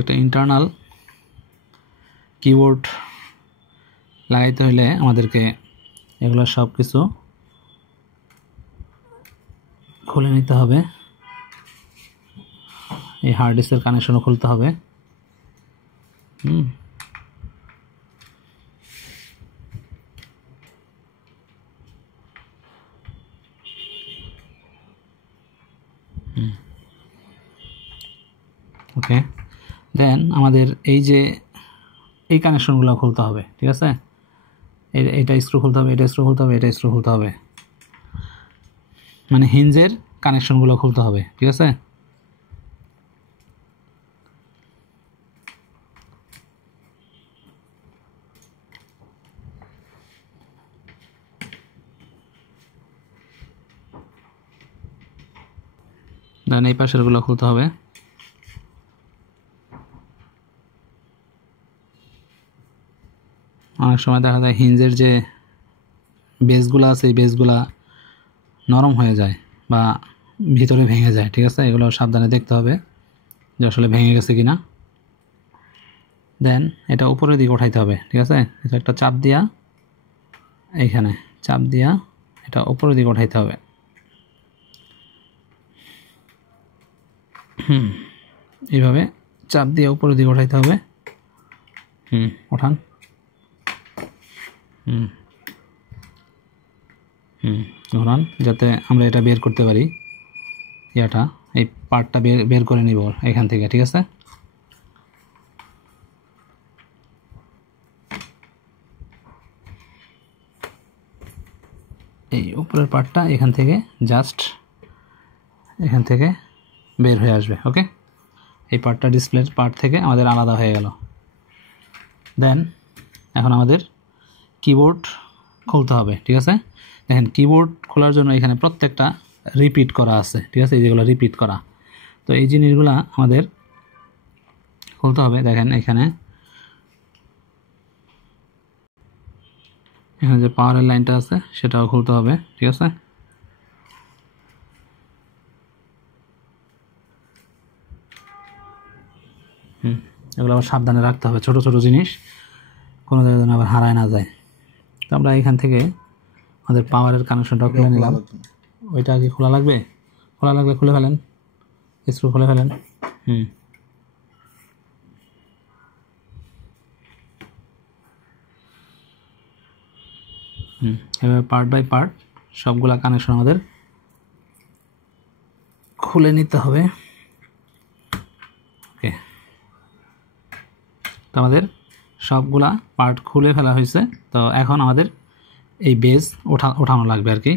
একটা internal keyboard লাগাইতে হলে আমাদেরকে এগুলো সব কিছু খুলে নিতে হবে। এই হার্ড ডিস্কের কানেকশনও খুলতে হবে। ওকে, দেন আমাদের এই যে এই কানেকশনগুলো খুলতে হবে, ঠিক আছে? এটা স্ক্রু খুলতে হবে, এটা স্ক্রু খুলতে হবে, এটা স্ক্রু খুলতে হবে, মানে হিঞ্জের কানেকশনগুলো খুলতে হবে, ঠিক আছে? দেন এই পাশেরগুলো খুলতে হবে। অনেক সময় দেখা যায় হিঞ্জের যে বেসগুলো আছে এই বেসগুলা নরম হয়ে যায় বা ভিতরে ভেঙে যায়, ঠিক আছে? এগুলো সাবধানে দেখতে হবে যে আসলে ভেঙে গেছে কিনা। দেন এটা উপরের দিকে উঠাইতে হবে, ঠিক আছে? এটা একটা চাপ দিয়া, এইখানে চাপ দিয়া এটা উপরের দিকে উঠাইতে হবে। এইভাবে চাপ দিয়ে উপরের দিকে উঠাইতে হবে। ওঠান। ঘোরান, যাতে আমরা এটা বের করতে পারি। ইয়াটা এই পার্টটা বের করে নিব এখান থেকে, ঠিক আছে? এই উপরের পার্টটা এখান থেকে জাস্ট এখান থেকে বের হয়ে আসবে। ওকে, এই পার্টটা ডিসপ্লের পার্ট থেকে আমাদের আলাদা হয়ে গেল। দেন এখন আমাদের কিবোর্ড খুলতে হবে, ঠিক আছে? দেখেন কিবোর্ড খোলার জন্য এখানে প্রত্যেকটা রিপিট করা আছে, ঠিক আছে? যেগুলো রিপিট করা, তো এই জিনিসগুলো আমাদের খুলতে হবে। দেখেন এখানে যে পাওয়ারের লাইনটা আছে সেটাও খুলতে হবে, ঠিক আছে? এগুলো আবার সাবধানে রাখতে হবে, ছোট ছোট জিনিস কোনো জায়গায় যেন আবার হারায় না যায়। তো আমরা এখান থেকে আমাদের পাওয়ারের কানেকশনটা খুলে নিলাম। ওইটা কি খোলা লাগবে? খোলা লাগলে খুলে ফেলেন, স্ক্রু খুলে ফেলেন। এভাবে পার্ট বাই পার্ট সবগুলা কানেকশন আমাদের খুলে নিতে হবে। ওকে, তো আমাদের সবগুলা পার্ট খুলে ফেলা হয়েছে। তো এখন আমাদের এই বেস ওঠানো লাগবে আর কি।